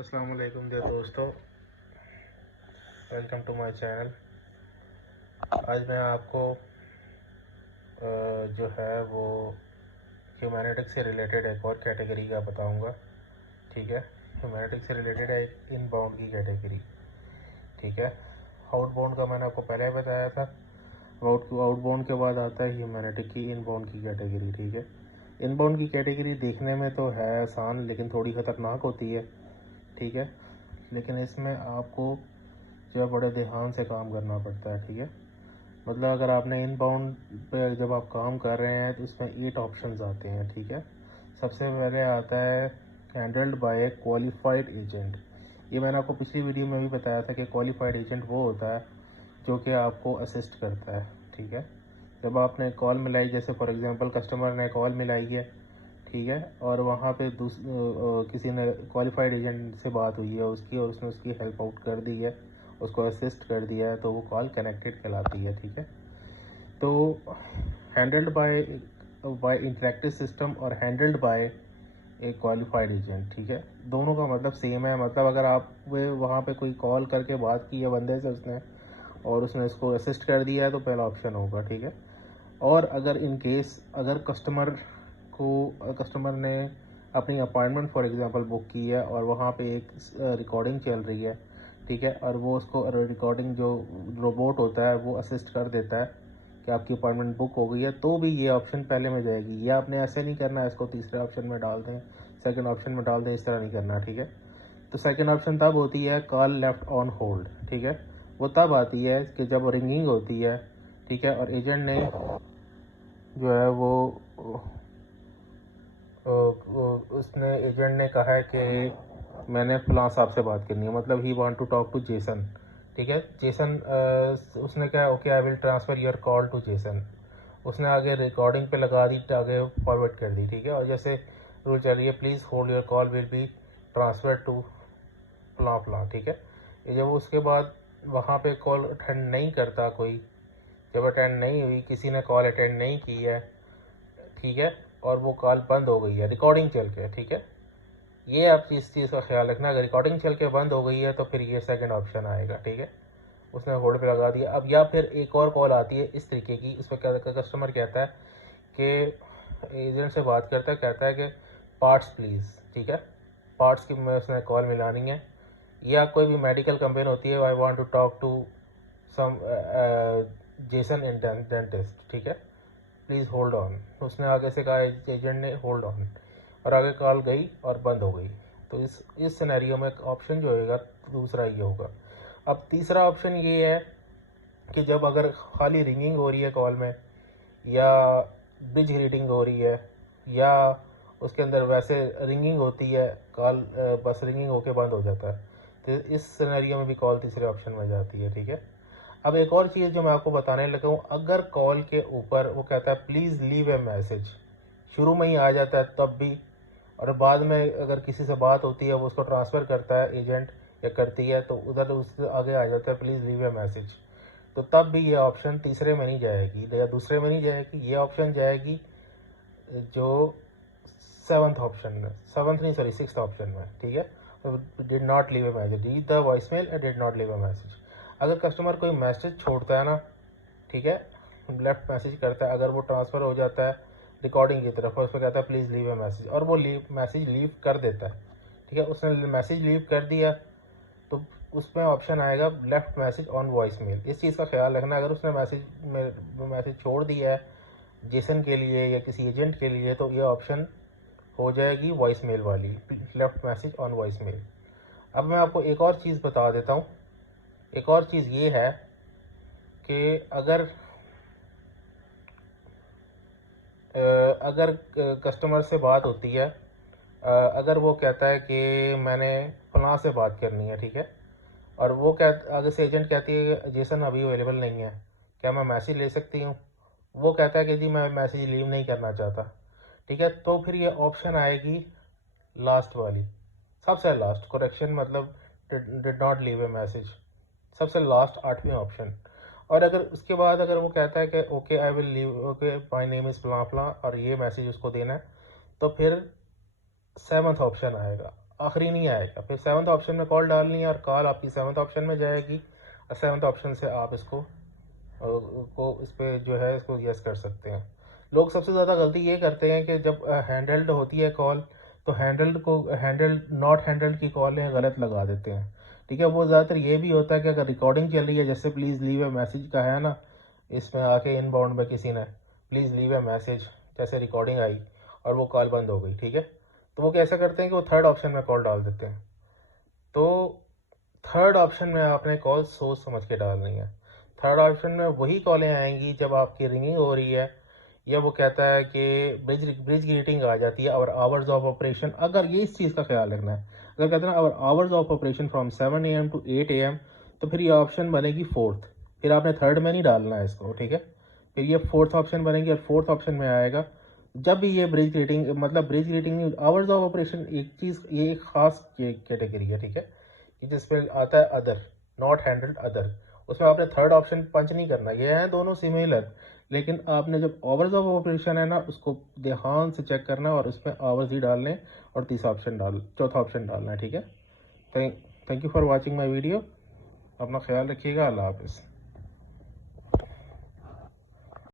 अस्सलाम वालेकुम डियर दोस्तों, वेलकम टू माय चैनल। आज मैं आपको जो है वो ह्यूमैनिटिक्स से रिलेटेड एक और कैटेगरी का बताऊंगा। ठीक है, ह्यूमैनिटिक्स से रिलेटेड है एक इनबाउंड की कैटेगरी। ठीक है, आउटबाउंड का मैंने आपको पहले ही बताया था। आउटबाउंड के बाद आता है ह्यूमैनिटिक की इनबाउंड की कैटेगरी। ठीक है, इनबाउंड की कैटेगरी देखने में तो है आसान लेकिन थोड़ी ख़तरनाक होती है। ठीक है, लेकिन इसमें आपको जो है बड़े ध्यान से काम करना पड़ता है। ठीक है, मतलब अगर आपने इनबाउंड पे जब आप काम कर रहे हैं तो उसमें 8 ऑप्शंस आते हैं। ठीक है, सबसे पहले आता है handled by A qualified agent. ये मैंने आपको पिछली वीडियो में भी बताया था कि क्वालिफाइड एजेंट वो होता है जो कि आपको असिस्ट करता है। ठीक है, जब आपने कॉल मिलाई, जैसे फॉर एग्जांपल कस्टमर ने कॉल मिलाई है, ठीक है, और वहाँ पे किसी ने क्वालिफाइड एजेंट से बात हुई है उसकी और उसने उसकी हेल्प आउट कर दी है, उसको असिस्ट कर दिया है, तो वो कॉल कनेक्टेड कहलाती है। ठीक है, तो handled by by interactive system और हैंडल्ड बाय एक क्वालिफाइड एजेंट। ठीक है, दोनों का मतलब सेम है। मतलब अगर आप वहाँ पे कोई कॉल करके बात की है बंदे से उसने और उसने इसको असिस्ट कर दिया है तो पहला ऑप्शन होगा। ठीक है, और अगर इन केस अगर कस्टमर ने अपनी अपॉइंटमेंट फॉर एग्जांपल बुक की है और वहाँ पे एक रिकॉर्डिंग चल रही है, ठीक है, और वो उसको रिकॉर्डिंग जो रोबोट होता है वो असिस्ट कर देता है कि आपकी अपॉइंटमेंट बुक हो गई है, तो भी ये ऑप्शन पहले में जाएगी। या आपने ऐसे नहीं करना है, इसको तीसरे ऑप्शन में डाल दें, सेकंड ऑप्शन में डाल दें, इस तरह नहीं करना। ठीक है, तो सेकंड ऑप्शन तब होती है कॉल लेफ्ट ऑन होल्ड। ठीक है, वो तब आती है कि जब रिंगिंग होती है, ठीक है, और एजेंट ने जो है वो उसने एजेंट ने कहा है कि मैंने फलां साहब से बात करनी है, मतलब he want to talk to Jason. ठीक है, जेसन उसने कहा okay I will transfer your call to Jason. उसने आगे रिकॉर्डिंग पे लगा दी, आगे फॉरवर्ड कर दी। ठीक है, और जैसे रूल चल रही है please hold your call will be transfer to फलां फलां। ठीक है, ये जब उसके बाद वहाँ पे कॉल अटेंड नहीं करता कोई, जब अटेंड नहीं हुई, किसी ने कॉल अटेंड नहीं की है, ठीक है, और वो कॉल बंद हो गई है रिकॉर्डिंग चल के। ठीक है, ये आप इस चीज़ का ख्याल रखना, अगर रिकॉर्डिंग चल के बंद हो गई है तो फिर ये सेकंड ऑप्शन आएगा। ठीक है, उसने होल्ड पे लगा दिया। अब या फिर एक और कॉल आती है इस तरीके की, इसमें क्या कस्टमर कहता है कि एजेंट से बात करता है, कहता है कि पार्ट्स प्लीज़। ठीक है, पार्ट्स की में उसने कॉल मिलानी है, या कोई भी मेडिकल कंप्लेन होती है I want to talk to some Jason in dentist. ठीक है, प्लीज़ होल्ड ऑन। उसने आगे से कहा एजेंट ने होल्ड ऑन, और आगे कॉल गई और बंद हो गई। तो इस सिनेरियो में ऑप्शन जो होगा दूसरा ये होगा। अब तीसरा ऑप्शन ये है कि जब अगर खाली रिंगिंग हो रही है कॉल में, या ब्रिज रीडिंग हो रही है, या उसके अंदर वैसे रिंगिंग होती है कॉल, बस रिंगिंग होके बंद हो जाता है, तो इस सिनेरियो में भी कॉल तीसरे ऑप्शन में जाती है। ठीक है, अब एक और चीज़ जो मैं आपको बताने लगा हूँ, अगर कॉल के ऊपर वो कहता है प्लीज़ लीव ए मैसेज, शुरू में ही आ जाता है तब भी, और बाद में अगर किसी से बात होती है वो उसको ट्रांसफ़र करता है एजेंट या करती है, तो उधर उससे आगे आ जाता है प्लीज़ लीव ए मैसेज, तो तब भी ये ऑप्शन तीसरे में नहीं जाएगी या दूसरे में नहीं जाएगी, ये ऑप्शन जाएगी जो सेवन्थ ऑप्शन में, सेवन्थ नहीं सॉरी सिक्स्थ ऑप्शन में। ठीक है, did not leave A message, read the voice male and did not leave A message. अगर कस्टमर कोई मैसेज छोड़ता है ना, ठीक है, लेफ्ट मैसेज करता है, अगर वो ट्रांसफ़र हो जाता है रिकॉर्डिंग की तरफ और उस पर कहता है प्लीज़ लीव ए मैसेज, और वो मैसेज लीव कर देता है, ठीक है, उसने मैसेज लीव कर दिया, तो उसमें ऑप्शन आएगा left message on voice mail. इस चीज़ का ख्याल रखना, अगर उसने मैसेज छोड़ दिया है जेसन के लिए या किसी एजेंट के लिए, तो ये ऑप्शन हो जाएगी वॉइस मेल वाली, left message on voice mail. अब मैं आपको एक और चीज़ बता देता हूँ। एक और चीज़ ये है कि अगर कस्टमर से बात होती है, अगर वो कहता है कि मैंने फलां से बात करनी है, ठीक है, और वो आगे से एजेंट कहती है कि जेसन अभी अवेलेबल नहीं है, क्या मैं मैसेज ले सकती हूँ, वो कहता है कि जी मैं मैसेज लीव नहीं करना चाहता, ठीक है, तो फिर ये ऑप्शन आएगी लास्ट वाली, सबसे लास्ट करेक्शन, मतलब did not leave A message, सबसे लास्ट आठवीं ऑप्शन। और अगर उसके बाद अगर वो कहता है कि okay I will leave, okay my name is फलां फलां, और ये मैसेज उसको देना है, तो फिर सेवन्थ ऑप्शन आएगा, आखिरी नहीं आएगा। फिर 7th ऑप्शन में कॉल डालनी है और कॉल आपकी 7th ऑप्शन में जाएगी और 7th ऑप्शन से आप इसको इस पर जो है इसको यस कर सकते हैं। लोग सबसे ज़्यादा गलती ये करते हैं कि जब हैंडल्ड होती है कॉल तो हैंडल्ड नॉट हैंडल्ड की कॉलें गलत लगा देते हैं। ठीक है, वो ज़्यादातर ये भी होता है कि अगर रिकॉर्डिंग चल रही है, जैसे प्लीज़ लीव ए मैसेज का है ना, इसमें आके इनबाउंड में किसी ने प्लीज़ लीव ए मैसेज जैसे रिकॉर्डिंग आई और वो कॉल बंद हो गई, ठीक है, तो वो कैसा करते हैं कि वो थर्ड ऑप्शन में कॉल डाल देते हैं। तो थर्ड ऑप्शन में आपने कॉल सोच समझ के डालनी है। थर्ड ऑप्शन में वही कॉलें आएंगी जब आपकी रिंगिंग हो रही है या वो कहता है कि ब्रिज ग्रीटिंग आ जाती है और आवर्स ऑफ ऑपरेशन, अगर ये इस चीज़ का ख्याल रखना है, अगर कहते हैं ना hours of operation from 7 AM to 8 AM, तो फिर ये ऑप्शन बनेगी फोर्थ। फिर आपने थर्ड में नहीं डालना है इसको, ठीक है, फिर ये फोर्थ ऑप्शन बनेगी और फोर्थ ऑप्शन में आएगा जब भी ये ब्रिज ग्रीटिंग, मतलब bridge greeting hours of operation एक चीज़, ये एक खास कैटेगरी है, ठीक है, कि जिसमें आता है अदर, नॉट हैंडल्ड अदर, उसमें आपने थर्ड ऑप्शन पंच नहीं करना। ये हैं दोनों सिमिलर, लेकिन आपने जब आवर्स ऑफ ऑपरेशन है ना उसको ध्यान से चेक करना है और उसमें आवर्स ही डालने और चौथा ऑप्शन डालना है, ठीक है। Thank you for watching my video. अपना ख्याल रखिएगा। अल्लाह हाफिज़।